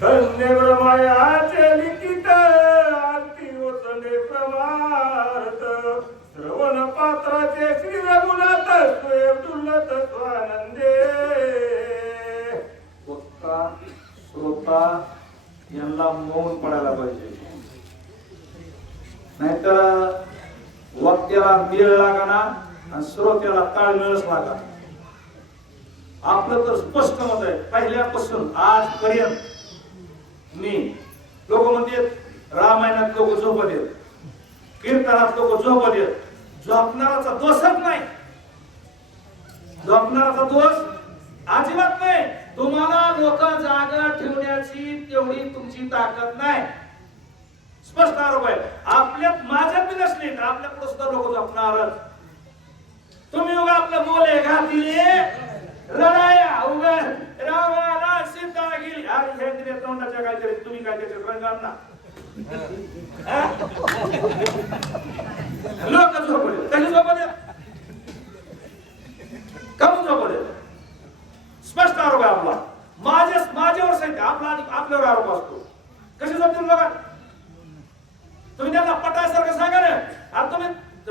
धन्य लिखित आरती प्रमार्थ श्रवण पात्राचे श्री रघुनाथ दुर्लत स्वानंदे. वक्ता श्रोता यांना मौन पडायला पाहिजे. नाहीतर वक्त्याला मेळ लागाना आणि श्रोत्याला ताळमेळच लागा आपलं तर स्पष्ट मत आहे पहिल्यापासून आजपर्यंत मी लोक म्हणतात रामायणात लोक झोपत येत कीर्तनात लोक झोपत येत झोपणाराचा दोषच नाही. झोपणाराचा दोष अजिबात नाही. तुम्हाला लोक जागा ठेवण्याची तेवढी तुमची ताकद नाही. स्पष्ट आरोप आहे. आपल्यात माझ्यात बी नसली तर आपल्या पुढे सुद्धा लोक झोपणारच. तुम्ही उगा आपलं बोले घातले रडा उगा रामाला सीता गेली अरे हे दिले तोंडाच्या काहीतरी तुम्ही काय त्याच्यात रंगात ना लोक झोपले. त्याने झोपले. कमून झोपले? स्पष्ट आरोप आहे आपला. माझ्या माझ्यावर सांगते आपला आणि आपल्यावर आरोप असतो. कसे झोपतील लोक तुम्ही त्यांना पटायसारखं सांगा ना. आता तुम्ही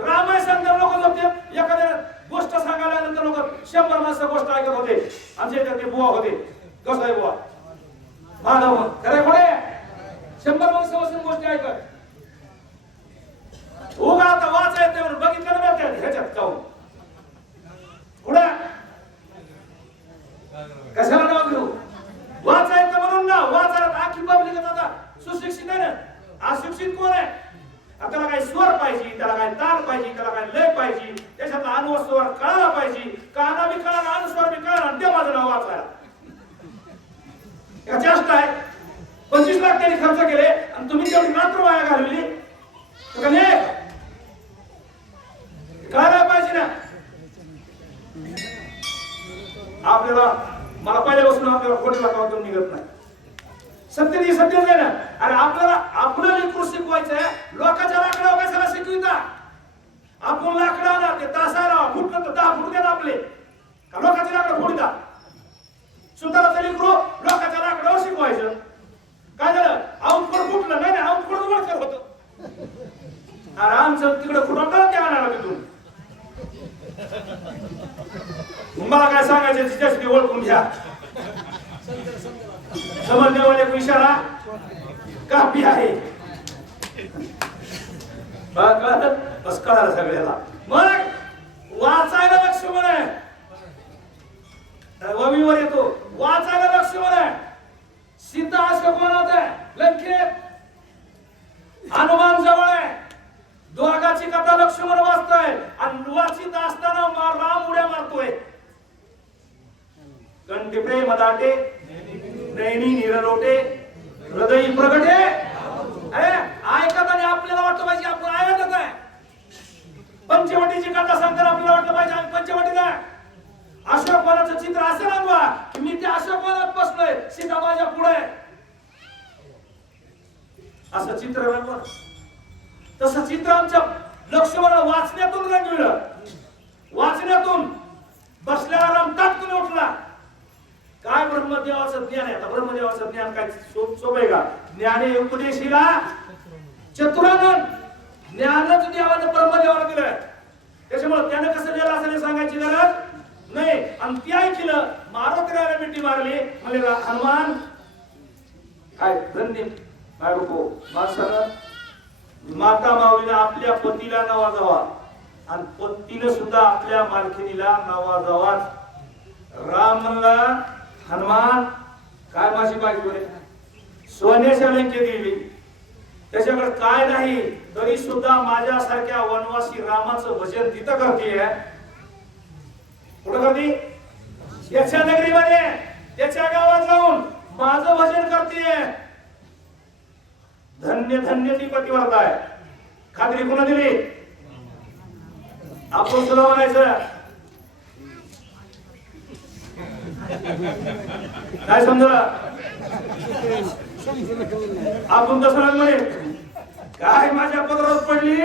रामाय सांगणार लोक झोपते एखाद्या गोष्ट सांगायला नंतर लोक शंभर माणसं गोष्ट ऐकत होते. आमच्या इथे ते बुवा होते. कसं आहे बुवा? माधव खरे खोडे शंभर वर्ष बसून गोष्टी ऐकत. उगा आता वाचाय येते बघितलं ना त्या ह्याच्यात जाऊन. पुढे. कशाला नाव घेऊ? वाचाय तर म्हणून ना. वाचायला आखी पब्लिक आता सुशिक्षित आहे ना. अशिक्षित कोण आहे? आता त्याला काही स्वर पाहिजे त्याला काही ताल पाहिजे त्याला काही लय पाहिजे. त्याच्यातला अनुस्वर कळायला पाहिजे. काना बी कळाला अनुस्वर बी कळाला ते माझं नाव वाचायला. या जास्त आहे. पंचवीस लाख त्यांनी खर्च केले आणि तुम्ही तेवढी रात्र वाया घालवली. कळायला पाहिजे ना? आपल्याला मला पहिल्यापासून आपल्याला खोटे लाखावर निघत नाही. सत्य ती सत्यच आहे ना? अरे आपल्याला आपलं लेकरू शिकवायचंय. लोकांच्या लाकडावर कशाला शिकविता. आपण लाकडं आणा ते तासाला फुटलं तर दहा फुट देणार आपले. का लोकांचे लाकडं फुटतात स्वतःला तरी करू लोकांच्या लाकडावर शिकवायचं? काय झालं? आऊट फुटलं नाही नाही आऊट वळकर होत. अरे आमचं तिकडे फुटवलं ते आणायला तिथून? मला काय सांगायचं तिच्यासाठी ओळखून घ्या. समजण्यावाले एक इशारा. कापी आहे. बस कळालं सगळ्याला. मग वाचायला लक्ष आहे वमीवर येतो वाचायला लक्ष्मण आहे सीता अशोकवनात आहे लंकेत हनुमान जवळ आहे द्वारकाची कथा लक्ष्मण वाचताय आणि वाचित असताना मा- राम उड्या मारतोय कंठी प्रेम दाटे मी निरलोटे हृदय प्रगटे अरे ऐकत आणि आपल्याला वाटलं पाहिजे आपण ऐकत आहे. पंचवटीची कथा सांगताना आपल्याला वाटलं पाहिजे आम्ही पंचवटीत आहे. अशोक वनाचं चित्र असं रंगवा की मी त्या अशोक वनात बसलोय सीता माझ्या पुढे असं चित्र रंगवा. तसं चित्र आमच्या लक्ष्मण वाचण्यातून रंगविलं. वाचण्यातून बसल्याला रमतात तुम्ही उठला. काय ब्रह्मदेवाचं ज्ञान आहे? आता ब्रह्मदेवाचं म्हणजे ज्ञान काय? सोप आहे का? ज्ञाने उपदेशीला चतुरानंद. ज्ञानच देवानं ब्रह्मदेवाला दिलं त्याच्यामुळे त्यानं कसं दिलं असं सांगायची गरज नाही. आणि ते ऐकलं मारुतीला मिठी मारली. म्हणजे हनुमान काय धन्य काय नको. माणसानं माता माऊलीनं आपल्या पतीला नवाजावा आणि पतीनं सुद्धा आपल्या मालकिनीला नवाजावाच राम म्हणला हनुमान काय माझी बायको रे? सोन्याच्या देवी दिली. त्याच्याकडे काय नाही तरी सुद्धा माझ्यासारख्या वनवासी रामाचं भजन तिथं करते कुठं करते? त्याच्या नगरीमध्ये त्याच्या गावात जाऊन माझं भजन करते धन्य धन्य ती पतिव्रता आहे खात्री कुणा दिली? आपण सुद्धा म्हणायचं काय समजला आपण तसं म्हणे काय माझ्या पदरात पडली?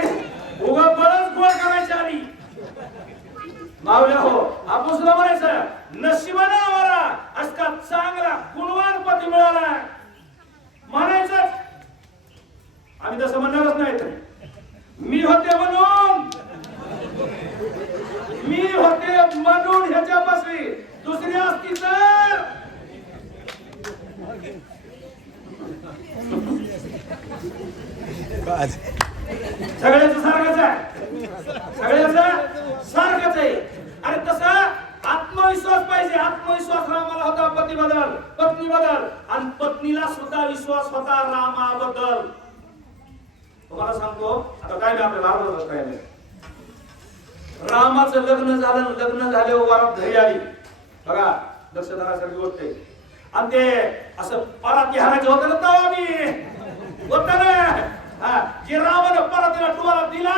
उगा बरंच गोळ करायची आली मावल्या हो. आपण सुद्धा म्हणायचं नशिबाने आम्हाला असका चांगला गुणवान पती मिळाला. म्हणायचं आम्ही तसं म्हणणारच नाही तर. मी होते म्हणून. मी होते म्हणून ह्याच्यापासून दुसरी असती तर? सगळ्याच सारखंच आहे. सगळ्याच सारखंच आहे. अरे तसं आत्मविश्वास पाहिजे. आत्मविश्वास रामाला होता पती बदल. पत्नी बदल. आणि पत्नीला सुद्धा विश्वास होता रामाबद्दल. तुम्हाला सांगतो आता काय नाही आपल्याला आरोग्य रामाचं लग्न झालं लग्न झाल्यावर वरात घरी आली. बघा लक्ष धरासारखी गोष्ट आहे. आणि ते असं पराती हाणायचं होतं ना तेव्हा मी होत ना? हा जे रावण परातीला टुवाला दिला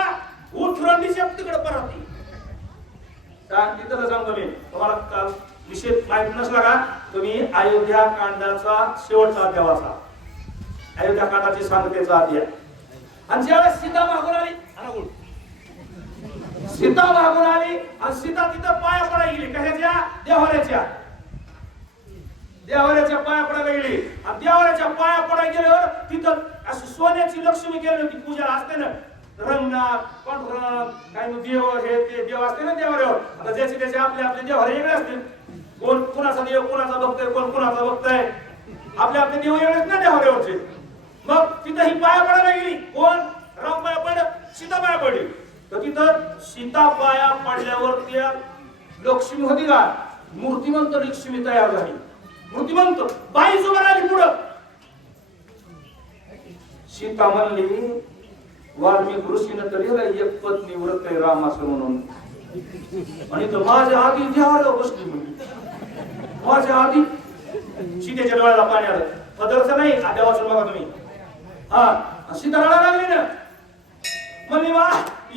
उठरंडीच्या तिकडे पराती. तिथं सांगतो मी. तुम्हाला काल विषय माहीत नसला का? तुम्ही अयोध्या कांडाचा शेवटचा अध्याय वाचा. अयोध्या कांडाची सांगतेचा अध्याय. आणि ज्यावेळेस सीता मागून आली सीता मागून आली आणि सीता तिथं पाया पडा गेली. कशाच्या देवाऱ्याच्या. देवाऱ्याच्या पाया पडायला गेली. आणि देवाऱ्याच्या पाया पडा गेल्यावर तिथं अशी सोन्याची लक्ष्मी केली होती. पूजा असते ना रंगनाथ पांडुरंग काय मग देव हे ते देव असते ना देवाऱ्यावर. आता ज्याचे त्याचे आपले आपले देवारे वेगळे असतील. कोण कुणाचा देव कुणाचा बघतोय कोण कुणाचा बघताय आपले आपले देव वेगळेच ना देवाऱ्यावरचे. मग तिथं ही पाया पडायला गेली. कोण? राम पाया पड सीता पाया पडली. तिथं सीता पाया पडल्यावर त्या लक्ष्मी होती का? मूर्तिमंत लक्ष्मी तयार झाली. मूर्तिमंत बाई उभं पुढं. सीता म्हणली वाल्मिक ऋषीनं तरी एक पत्नी व्रत आहे रामाचं म्हणून. आणि तर माझ्या आधी देवाला बसली म्हणली माझ्या आधी सीतेच्या डोळ्याला पाणी आलं. पदरचं नाही आद्या वाचून बघा तुम्ही. हा सीता रडायला लागली ना. म्हणली वा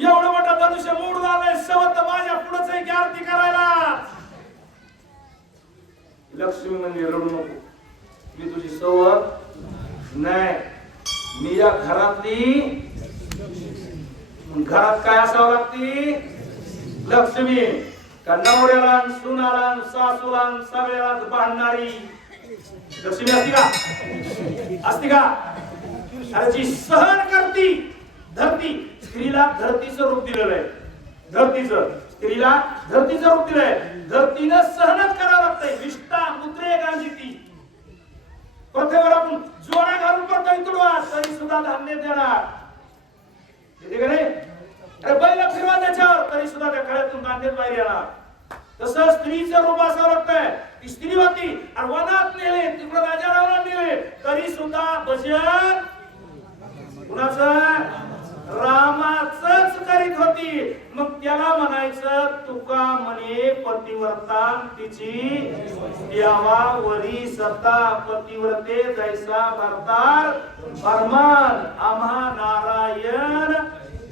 एवढं मोठं धनुष्य मूड झालंय सवत माझ्या पुढच आहे की आरती करायला. लक्ष्मी म्हणजे रडू नको. मी तुझी सवत नाही. मी या घरातली घरात काय असावं लागती? लक्ष्मी. का नवऱ्याला सुनाला सासूला सगळ्याला बांधणारी. लक्ष्मी असती का? असती का? जी सहन करती धरती स्त्रीला धरतीचं रूप दिलेलं आहे. धरतीचं. स्त्रीला धरतीचं रूप दिलंय. धरतीनं सहनच करावं लागतंय. विष्ठा मुद्रे गांधी ती प्रथेवर आपण जोडा घालून पडतोय तुडवा तरी सुद्धा धान्य देणार. अरे बैल फिरवा त्याच्यावर तरी सुद्धा त्या खड्यातून धान्य बाहेर येणार. तसं स्त्रीचं रूप असावं लागतंय. ती स्त्री होती आणि वनात नेले तिकडं राजारावला नेले तरी सुद्धा भजन. कुणाचं? रामाचच करीत होती. मग त्याला म्हणायचं तुका म्हणे पतिव्रता तिची देवावरी सता पतिव्रते जैसा भरतार फरमान आम्हा नारायण.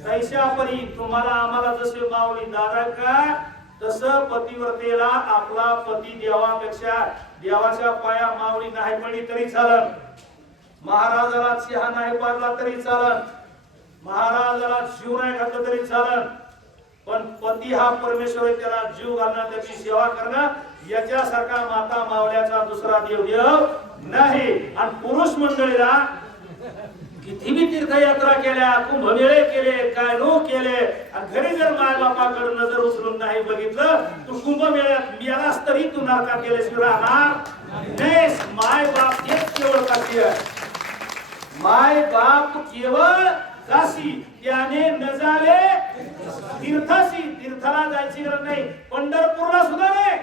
तैशा परी तुम्हाला आम्हाला जसे माऊली दादा का? तस पतिव्रतेला आपला पती देवापेक्षा देवाच्या पाया माऊली नाही पडली तरी चालन. महाराजाला सिंहा नाही पाडला तरी चालन. महाराजाला जीव नाही घातलं तरी चालन. पण पती हा परमेश्वर त्याला जीव घालणं त्याची सेवा करणं याच्यासारखा माता मावल्याचा दुसरा देव देव नाही. आणि पुरुष मंडळीला किती बी तीर्थयात्रा केल्या कुंभमेळे केले काय नो केले आणि घरी जर माय बापाकडे नजर उचलून नाही बघितलं तू कुंभमेळ्यात मेलास तरी तू नरकात गेल्याशिवाय राहणार नाही माय बाप हेच केवळ काशी माय बाप केवळ जासी त्याने न झाले तीर्थाशी तीर्थाला जायची गरज नाही. पंढरपूरला सुद्धा नाही.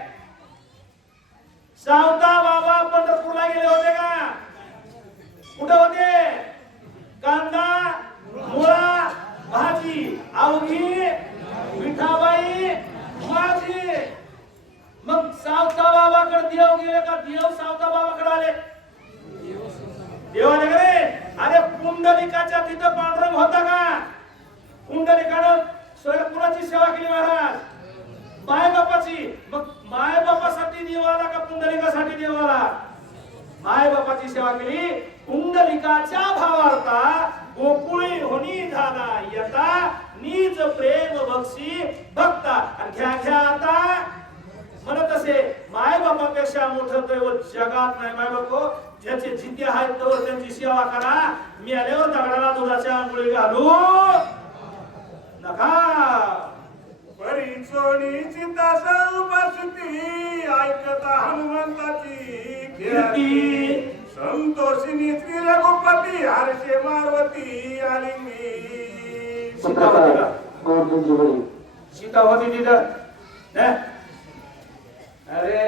सावता बाबा पंढरपूरला गेले होते का? कुठे होते? कांदा मुळा भाजी अवघी विठाबाई माझी मग सावता बाबाकडे देव गेले का? देव सावता बाबाकडे आले देवाने का रे अरे पुंडलिकाच्या तिथं पांढरंग होता का पुंडलिकानं स्वयं कुणाची सेवा केली महाराज माय बापाची मग माय बापासाठी देव आला का पुंडलिकासाठी देव आला माय केली पुंडलिकाच्या भावार्था गोकुळी होनी झाला. यता नीच प्रेम बक्षी भक्ता. घ्या घ्या आता. म्हणत असे माय बापापेक्षा मोठं दैवत जगात नाही माय बाप ज्याचे जिते आहेत तर त्यांची सेवा करा. मी आल्यावर दगडाला दुधाच्या आंघोळी घालू. नका. परिचोनीची दास उपस्थिती ऐकता हनुमंताची संतोषिनी श्री रघुपती हर्षे मारवती आलिंगी सीता होती का गोविंद जुबळी सीता होती तिथं? अरे